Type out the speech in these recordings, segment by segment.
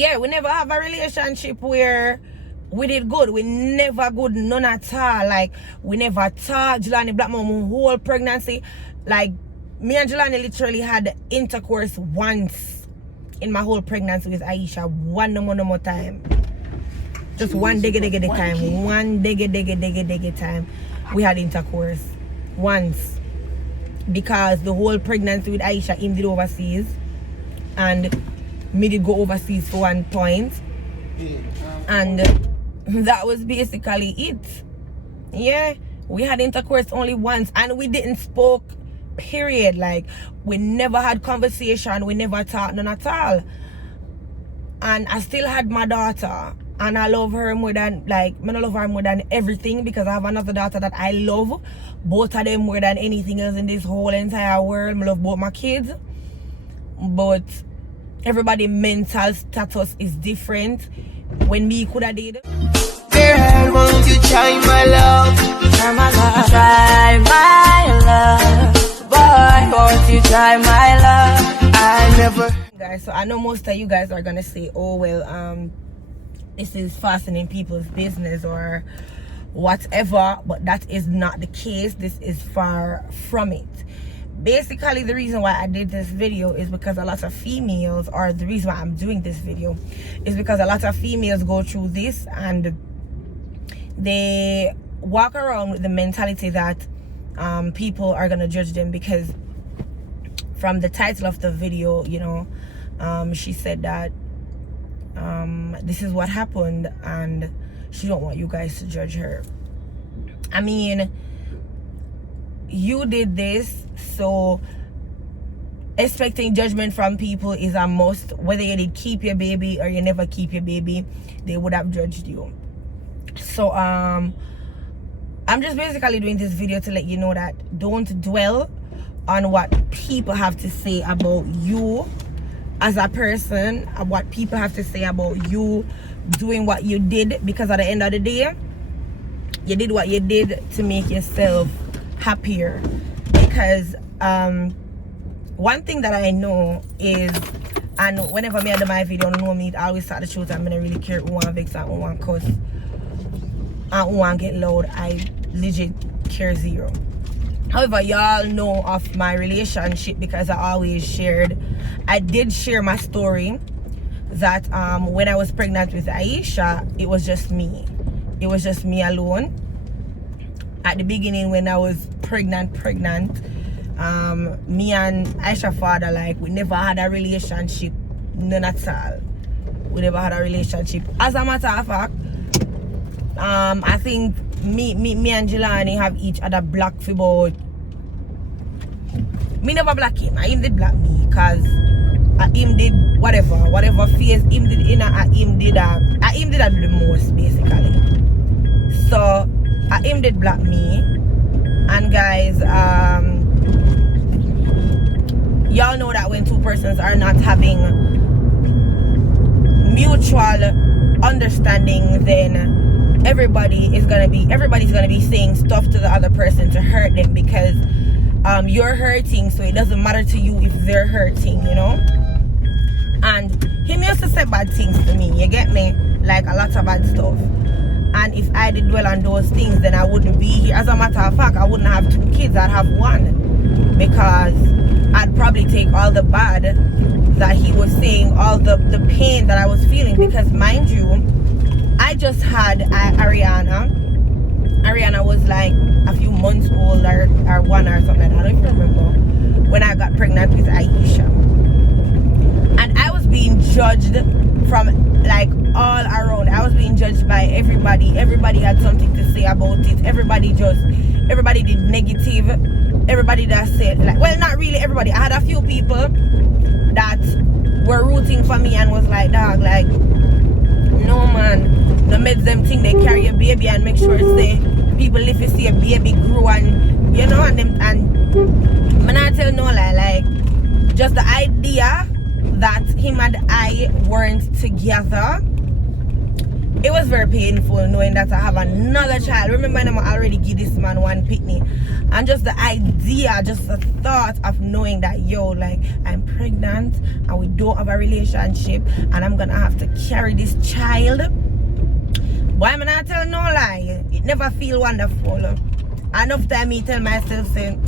Yeah, we never have a relationship where we did good. We never good, none at all. Like, we never talked. Jelani Black Mom whole pregnancy. Like, me and Jelani literally had intercourse once in my whole pregnancy with Aisha. One no more time. Just one diggy time. One diggy time. We had intercourse once. Because the whole pregnancy with Aisha, him did overseas. And me did go overseas for one point. And that was basically it. Yeah, we had intercourse only once, and we didn't spoke, period. Like, we never had conversation, we never talked none at all. And I still had my daughter, and I love her more than, like, I love her more than everything, because I have another daughter that I love both of them more than anything else in this whole entire world. I love both my kids, but everybody's mental status is different. When me could have did. Girl, won't you try my love? Try my love. Try my love. Boy, won't you try my love? I never. Guys, so I know most of you guys are gonna say, oh well, this is fastening people's business or whatever, but that is not the case. This is far from it. Basically, the reason why I did this video is because a lot of females, or the reason why I'm doing this video is because a lot of females go through this and they walk around with the mentality that people are gonna judge them, because from the title of the video, you know, she said that this is what happened and she don't want you guys to judge her. I mean, you did this, so expecting judgment from people is a must. Whether you did keep your baby or you never keep your baby, they would have judged you. So I'm just basically doing this video to let you know that don't dwell on what people have to say about you as a person, and what people have to say about you doing what you did, because at the end of the day, you did what you did to make yourself happier. Because one thing that I know is, and whenever me do my video, know me, I always start the truth. I'm gonna really care who want vex and who want cuss and who want get loud. I legit care zero. However, y'all know of my relationship because I did share my story that when I was pregnant with Aisha, it was just me. It was just me alone. At the beginning, when I was pregnant, me and Aisha father, like, we never had a relationship, none at all. We never had a relationship. As a matter of fact, I think me and Jelani have each other blocked for about. Me never block him. Him did block me, cause him did whatever phase him did in him did do the most basically. So him did block me, and guys, y'all know that when two persons are not having mutual understanding, then everybody's gonna be saying stuff to the other person to hurt them, because you're hurting, so it doesn't matter to you if they're hurting, you know. And him used to say bad things to me, you get me, like a lot of bad stuff. And if I did dwell on those things, then I wouldn't be here. As a matter of fact, I wouldn't have 2 kids, I'd have 1, because I'd probably take all the bad that he was saying, all the pain that I was feeling. Because mind you, I just had Ariana. Ariana was like a few months old, or 1 or something like that. I don't even remember, when I got pregnant with Aisha. And I was being judged from, like, all around. I was being judged by everybody. Everybody had something to say about it. Everybody did negative. Everybody that said, like, well, not really everybody. I had a few people that were rooting for me and was like, dog, like, no man, no make them think they carry a baby and make sure say people if you see a baby grow, and you know, and I'm not tell no lie, like, just the idea that him and I weren't together it was very painful knowing that I have another child. Remember, I'm already give this man one pitney, and just the idea, just the thought of knowing that, yo, like, I'm pregnant and we don't have a relationship and I'm gonna have to carry this child. Why am I not telling no lie? It never feel wonderful. Enough time me tell myself saying,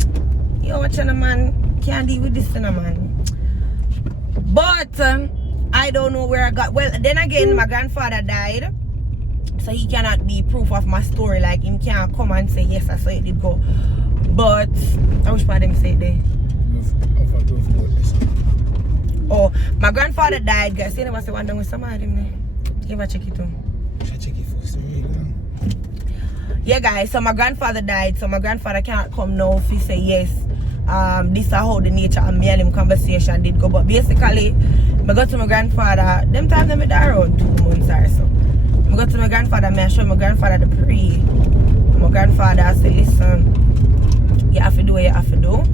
yo, what kind of man can't deal with this kind of man. But I don't know where I got. Well, then again, my grandfather died, so he cannot be proof of my story. Like, him can't come and say, yes, I saw it did go. But I wish part of them say it there. Oh, my grandfather died, guys. You never say one thing with somebody. Give a check it too. Check it first. Yeah, guys, so my grandfather died, so my grandfather can't come now if he say yes. This is how the nature of me and him conversation did go. But basically, I go to my grandfather, them time they made around 2 months or so. I go to my grandfather, I show my grandfather the pray. My grandfather I say, listen, you have to do what you have to do.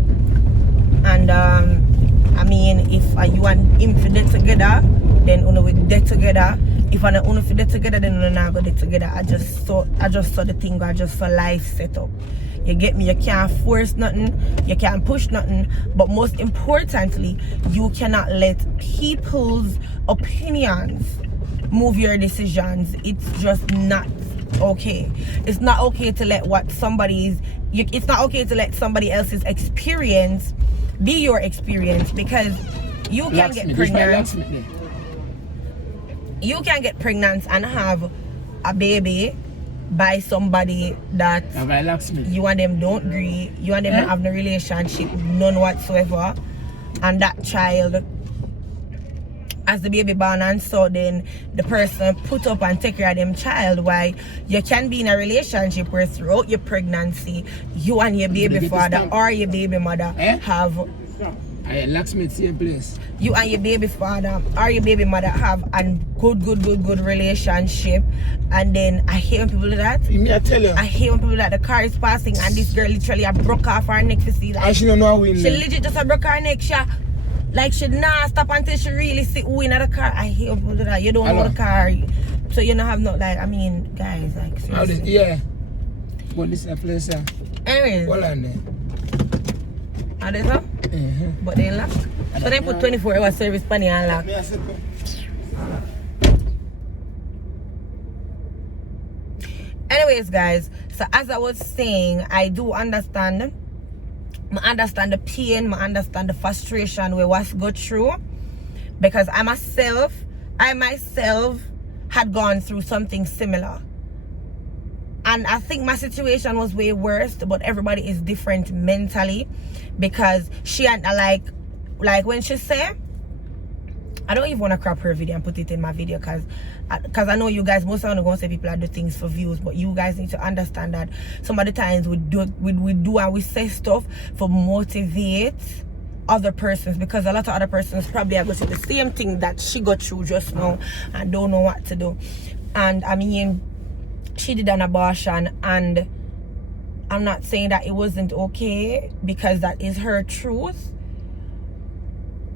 And I mean, if you and him to dead together, then we will dead together. If I don't for dead together, then we're not go dead together. I just saw the thing, I just saw life set up. You get me? You can't force nothing, you can't push nothing, but most importantly, you cannot let people's opinions move your decisions. It's just not okay. It's not okay to let it's not okay to let somebody else's experience be your experience, because you can get pregnant. You can get pregnant and have a baby by somebody that you and them don't agree, you and them don't have no relationship, none whatsoever, and that child, as the baby born, and so then the person put up and take care of them child. Why you can be in a relationship where throughout your pregnancy, you and your baby father or your baby mother have Same place. You and your baby father or your baby mother have a good relationship, and then I hate when people do that. I tell you. I hate when people do that. The car is passing and this girl literally broke off her neck to see, like, and she don't know how we she legit just broke her neck. Like, she not stop until she really see who in the car. I hate when people do that. You don't know the car, so you don't have no, like, I mean, guys, like, seriously. Yeah. But this is a place. Anyways. Hold on there. Are they so? But they lock. So they put 24-hour service on the unlock. Anyways, guys, so as I was saying, I do understand. I understand the pain, I understand the frustration we was go through, because I myself had gone through something similar. And I think my situation was way worse, but everybody is different mentally, because she had like when she say, I don't even want to crop her video and put it in my video, because I know you guys, most of them are going to say people are do things for views, but you guys need to understand that some of the times we do and we say stuff for motivate other persons, because a lot of other persons probably are going to do the same thing that she got through just now and don't know what to do. And I mean, she did an abortion, and I'm not saying that it wasn't okay, because that is her truth,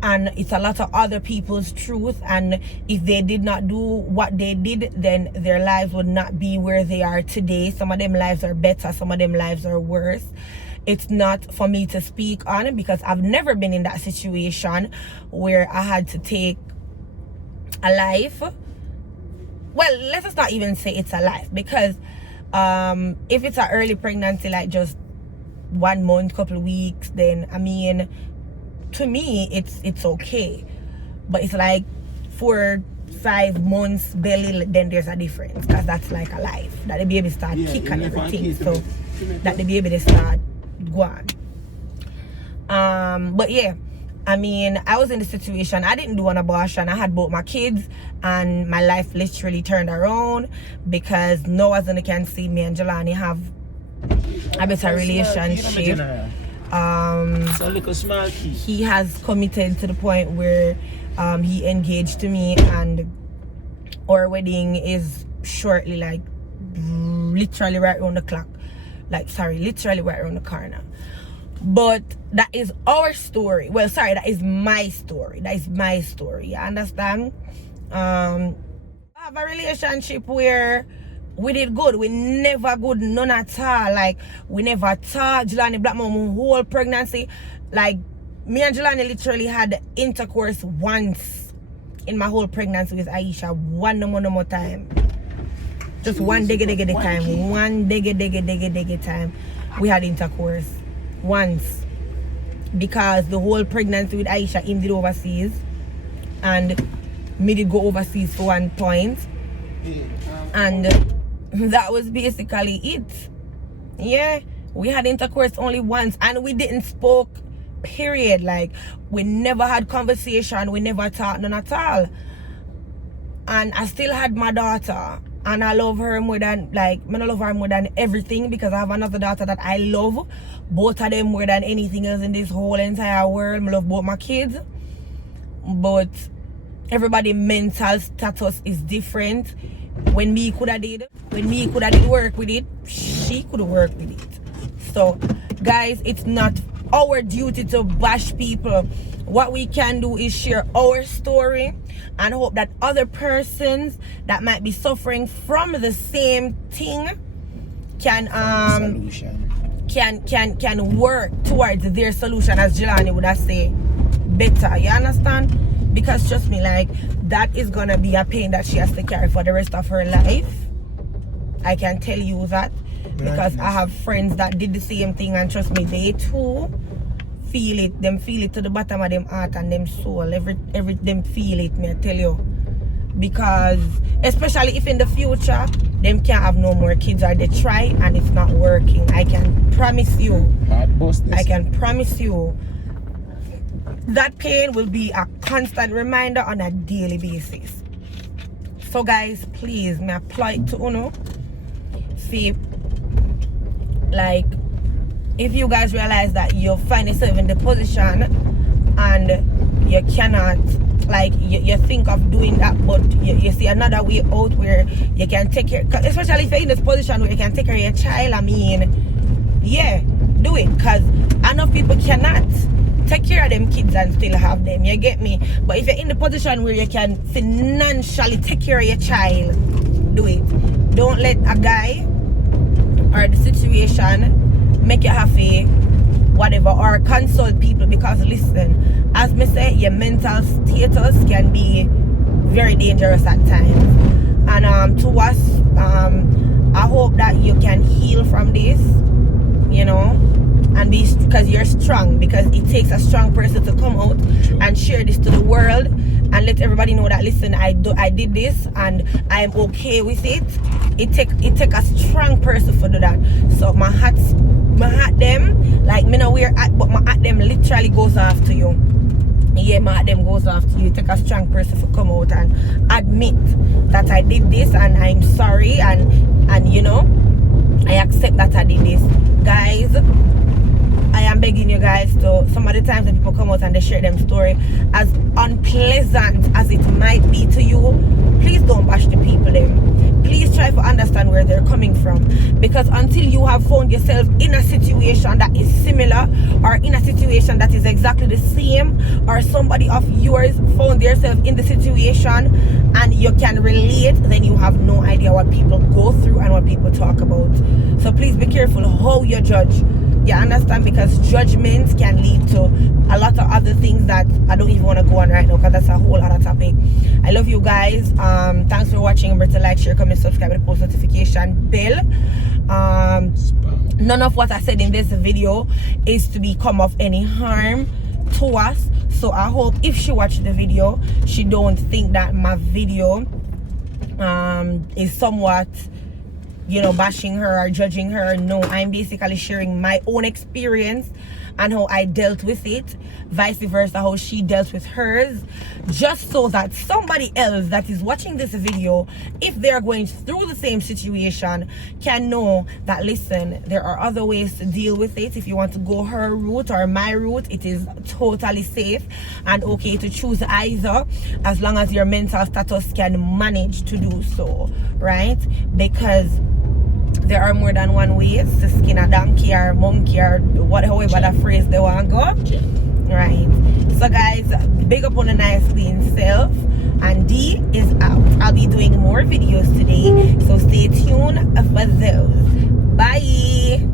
and it's a lot of other people's truth, and if they did not do what they did, then their lives would not be where they are today. Some of them lives are better, some of them lives are worse. It's not for me to speak on it, because I've never been in that situation where I had to take a life. Well, let's just not even say it's a life, because if it's an early pregnancy, like just 1 month, couple of weeks, then I mean, to me it's okay. But it's like 4-5 months belly, then there's a difference, because that's like a life that the baby start kick and everything, so that the baby they start going. But yeah, I mean, I was in the situation, I didn't do an abortion, I had both my kids, and my life literally turned around, because now, as you can see, me and Jelani have a better relationship. He has committed to the point where he engaged to me, and our wedding is shortly, like literally right around the clock, literally right around the corner. But that is our story. Well, sorry, that is my story. You understand? I have have a relationship where we did good. We never good, none at all. Like, we never talked. Jelani Black Mom whole pregnancy. Like, me and Jelani literally had intercourse once in my whole pregnancy with Aisha. No more time. Just one diggy time. One diggy time. We had intercourse. Once. Because the whole pregnancy with Aisha, him did overseas. And me did go overseas for one point. And that was basically it. Yeah. We had intercourse only once. And we didn't spoke. Period. Like, we never had conversation, we never talked none at all. And I still had my daughter, and I love her more than, like, I love her more than everything, because I have another daughter that I love, both of them more than anything else in this whole entire world. I love both my kids, but everybody's mental status is different. When me could have did work with it, she could have worked with it. So guys, it's not our duty to bash people. What we can do is share our story and hope that other persons that might be suffering from the same thing can work towards their solution, as Jelani would have said, better. You understand? Because trust me, like, that is gonna be a pain that she has to carry for the rest of her life. I can tell you that, because I have friends that did the same thing, and trust me, they too feel it. Them feel it to the bottom of them heart and them soul. Every them feel it, me I tell you. Because especially if in the future them can't have no more kids, or they try and it's not working, I can promise you, that pain will be a constant reminder on a daily basis. So guys, please, me apply it to Uno. See, like, if you guys realize that you find yourself in the position and you cannot, like, you think of doing that, but you see another way out where you can take care, especially if you're in this position where you can take care of your child, I mean, yeah, do it, because enough people cannot take care of them kids and still have them, you get me? But if you're in the position where you can financially take care of your child, do it. Don't let a guy or the situation make you happy, whatever, or consult people, because listen, as me say, your mental status can be very dangerous at times. And to us, I hope that you can heal from this, you know, and be, because you're strong, because it takes a strong person to come out and share this to the world and let everybody know that, listen, I did this and I'm okay with it. It take a strong person to do that. So my hat them, like, me know where at, but my hat them literally goes off to you. Yeah, my hat them goes off to you. It take a strong person to come out and admit that I did this and I'm sorry, and you know, I accept that I did this. Guys, I am begging you guys to, some of the times that people come out and they share them story, as unpleasant as it might be to you, please don't bash the people them. Please try to understand where they're coming from, because until you have found yourself in a situation that is similar, or in a situation that is exactly the same, or somebody of yours found themselves in the situation and you can relate, then you have no idea what people go through and what people talk about. So please be careful how you judge. You understand? Because judgments can lead to a lot of other things that I don't even want to go on right now, because that's a whole other topic. I love you guys. Thanks for watching. Remember to like, share, comment, subscribe, and post notification bell. None of what I said in this video is to become of any harm to us. So I hope if she watched the video, she don't think that my video is somewhat, you know, bashing her or judging her. No, I'm basically sharing my own experience and how I dealt with it, vice versa how she dealt with hers, just so that somebody else that is watching this video, if they're going through the same situation, can know that, listen, there are other ways to deal with it. If you want to go her route or my route, it is totally safe and okay to choose either, as long as your mental status can manage to do so, right? Because there are more than one way to skin a donkey or monkey or however that phrase they want to go. Right. So guys, big up on the nice clean self, and D is out. I'll be doing more videos today, so stay tuned for those. Bye.